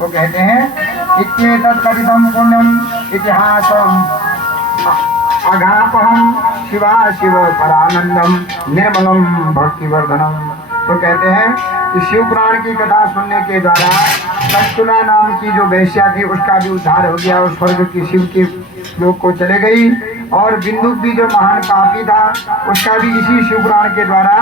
तो कहते हैं इत्येतत् कथितं पुण्यम इतिहासम अघापहम शिवा शिव परानंदम निर्मलम भक्तिवर्धनम। तो कहते हैं कि शिव पुराण की कथा सुनने के द्वारा पंचुला नाम की जो वेश्या थी उसका भी उद्धार हो गया और स्वर्ग की शिव के लोक को चले गई, और बिंदु भी जो महान पापी था उसका भी इसी शिव पुराण के द्वारा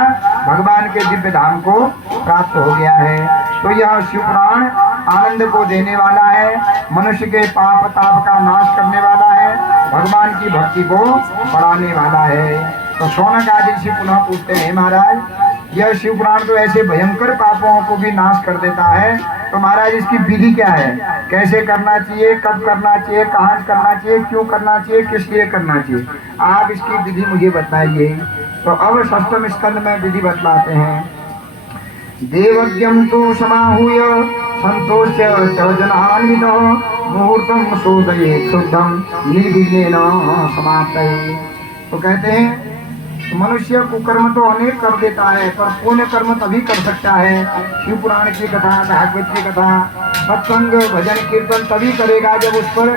भगवान के दिव्य धाम को प्राप्त हो गया है। तो यह शिव पुराण आनंद को देने वाला है, मनुष्य के पाप ताप का नाश करने वाला है, भगवान की भक्ति को बढ़ाने वाला है। तो शौनक आदि से पुनः पूछते हैं महाराज, यह शिव पुराण तो ऐसे भयंकर पापों को भी नाश कर देता है, तो महाराज इसकी विधि क्या है, कैसे करना चाहिए, कब करना चाहिए, कहाँ करना चाहिए, क्यों करना चाहिए, किस लिए करना चाहिए, आप इसकी विधि मुझे बताइए। तो अब षष्ठम स्कंद में विधि बतलाते हैं। देवज्ञम तो समाहूय संतोष्य जनान्वितः मुहूर्तम शोधयेत् शुद्धम निर्विघ्नेन समाप्तये। तो कहते हैं मनुष्य कुकर्म तो अनेक कर देता है पर पुण्य कर्म तभी कर सकता है। शिव पुराण की कथा, भागवत की कथा, सत्संग, भजन, कीर्तन तभी करेगा जब उस पर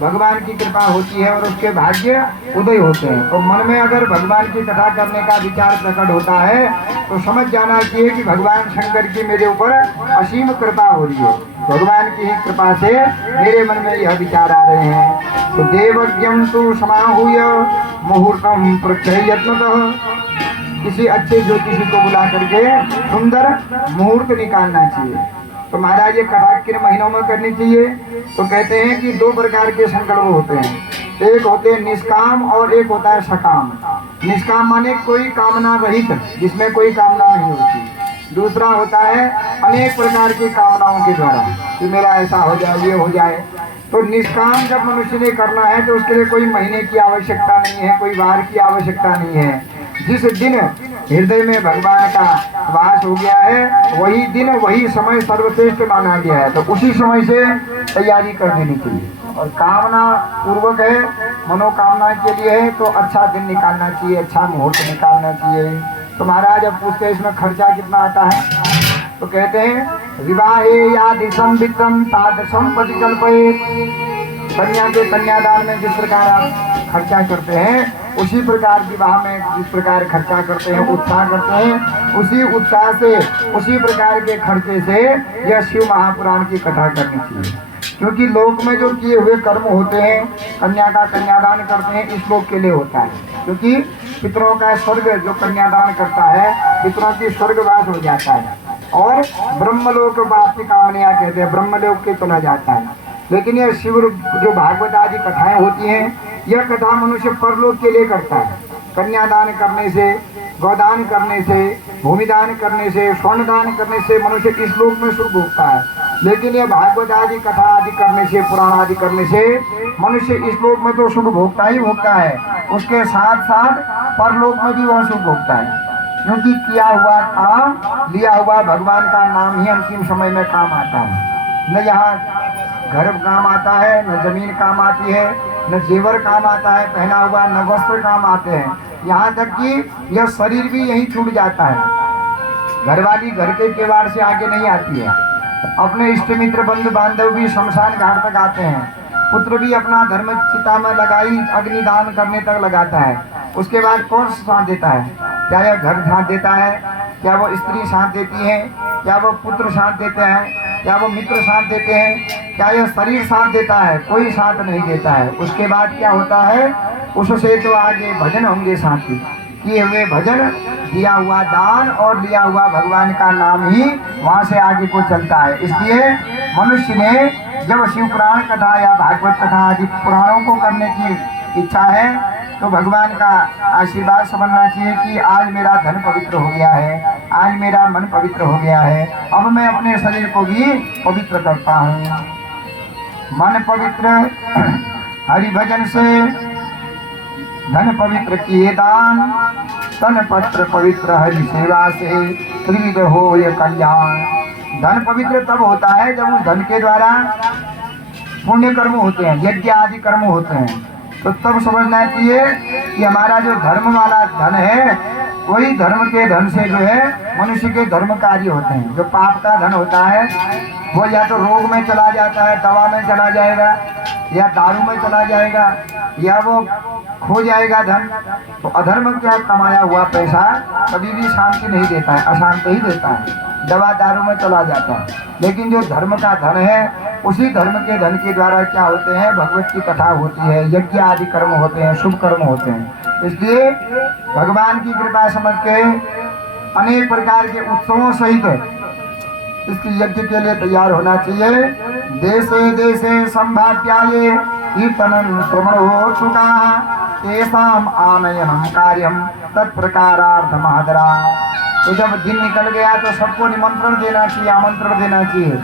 भगवान की कृपा होती है और उसके भाग्य उदय होते हैं। तो मन में अगर भगवान की कथा करने का विचार प्रकट होता है तो समझ जाना चाहिए कि भगवान शंकर की मेरे ऊपर असीम कृपा हो रही है, भगवान की ही कृपा से मेरे मन में यह विचार आ रहे हैं। तो देवज्ञम तो समाहूय मुहूर्तम प्रत्ययत्नतः, किसी अच्छे ज्योतिषी को बुला करके सुंदर मुहूर्त निकालना चाहिए। तो महाराज ये कथा किन महीनों में करनी चाहिए, तो कहते हैं कि दो प्रकार के संकल्प होते हैं, एक होते हैं निष्काम और एक होता है सकाम। निष्काम माने कोई कामना रहित, जिसमें कोई कामना नहीं होती। दूसरा होता है अनेक प्रकार की कामनाओं के द्वारा कि मेरा ऐसा हो जाए, ये हो जाए। तो निष्काम जब मनुष्य ने करना है तो उसके लिए कोई महीने की आवश्यकता नहीं है, कोई वार की आवश्यकता नहीं है। जिस दिन हृदय में भगवान का वास हो गया है वही दिन वही समय सर्वश्रेष्ठ माना गया है, तो उसी समय से तैयारी कर देनी चाहिए। और कामना पूर्वक है, मनोकामना के लिए है तो अच्छा दिन निकालना चाहिए, अच्छा मुहूर्त निकालना चाहिए। तो महाराज अब पूछते हैं इसमें खर्चा कितना आता है, तो कहते हैं विवाहे यादिशम विक्रम तादृशम परिकल्पयेत्। कन्या के कन्यादान में जिस प्रकार आप खर्चा करते हैं उसी प्रकार विवाह में जिस प्रकार खर्चा करते हैं, उत्साह करते हैं, उसी उत्साह से उसी प्रकार के खर्चे से यह शिव महापुराण की कथा करनी चाहिए। क्योंकि लोक में जो किए हुए कर्म होते हैं, कन्या का कन्यादान करते हैं, इस लोक के लिए होता है। क्योंकि पितरों का स्वर्ग जो कन्यादान करता है, पितरों की स्वर्गवास हो जाता है और ब्रह्मलोक वापसी कामनिया कहते हैं, ब्रह्मलोक के चला जाता है। लेकिन यह शिव जो भागवत आदि कथाएं होती हैं, यह कथा मनुष्य परलोक के लिए करता है। कन्यादान करने से, गौदान करने से, भूमिदान करने से, स्वर्णदान करने से मनुष्य इस लोक में सुख भोगता है। लेकिन यह भागवत आदि कथा आदि करने से, पुराण आदि करने से मनुष्य इस लोक में तो सुख भोगता ही भोगता है, उसके साथ साथ परलोक में भी वह सुख भोगता है। क्योंकि किया हुआ काम, लिया हुआ भगवान का नाम ही अंतिम समय में काम आता है। न यहाँ घर काम आता है, न जमीन काम आती है, न जेवर काम आता है पहना हुआ, न वस्त्र काम आते हैं, यहाँ तक कि यह शरीर भी यहीं छूट जाता है। घरवाली घर के किवाड़ से आगे नहीं आती है, अपने इष्ट मित्र बंधु बांधव भी शमशान घाट तक आते हैं, पुत्र भी अपना धर्म चिता में लगाई अग्निदान करने तक लगाता है। उसके बाद कौन साथ देता है, क्या यह घर साथ देता है, क्या वो स्त्री साथ देती है, क्या वो पुत्र साथ देते हैं, क्या वो मित्र साथ देते हैं, क्या यह शरीर साथ देता है, कोई साथ नहीं देता है। उसके बाद क्या होता है, उससे तो आगे भजन होंगे साथी, किए हुए भजन, दिया हुआ दान और लिया हुआ भगवान का नाम ही वहाँ से आगे को चलता है। इसलिए मनुष्य ने जब शिव पुराण कथा या भागवत कथा आदि पुराणों को करने की इच्छा है तो भगवान का आशीर्वाद समझना चाहिए कि आज मेरा धन पवित्र हो गया है, आज मेरा मन पवित्र हो गया है, अब मैं अपने शरीर को भी पवित्र करता हूँ। मन पवित्र हरि भजन से, धन पवित्र किए दान, तन पत्र पवित्र हरि सेवा से, त्रिविध हो ये कल्याण। धन पवित्र तब होता है जब उस धन के द्वारा पुण्य कर्म होते हैं, यज्ञ आदि कर्म होते हैं, तो तब समझना चाहिए कि हमारा जो धर्म वाला धन है वही धर्म के धन से जो है मनुष्य के धर्म कार्य होते हैं। जो पाप का धन होता है वो या तो रोग में चला जाता है, दवा में चला जाएगा, या दारू में चला जाएगा, या वो खो जाएगा धन। तो अधर्म क्या कमाया हुआ पैसा कभी भी शांति नहीं देता है, अशांति ही देता है, दवा दारू में चला जाता है। लेकिन जो धर्म का धन है उसी धर्म के धन के द्वारा क्या होते हैं, भगवत की कथा होती है, यज्ञ आदि कर्म होते हैं, शुभ कर्म होते हैं। इसलिए भगवान की कृपा समझ के अनेक प्रकार के उत्सवों सहित इसकी यज्ञ के लिए तैयार होना चाहिए। देशे देशे संभाव्याये कीर्तनं श्रवणो सुखा तेषाम आनयनम कार्यम तत्प्रकारार्थ महादरा। तो जब दिन निकल गया तो सबको निमंत्रण देना चाहिए, आमंत्रण देना चाहिए।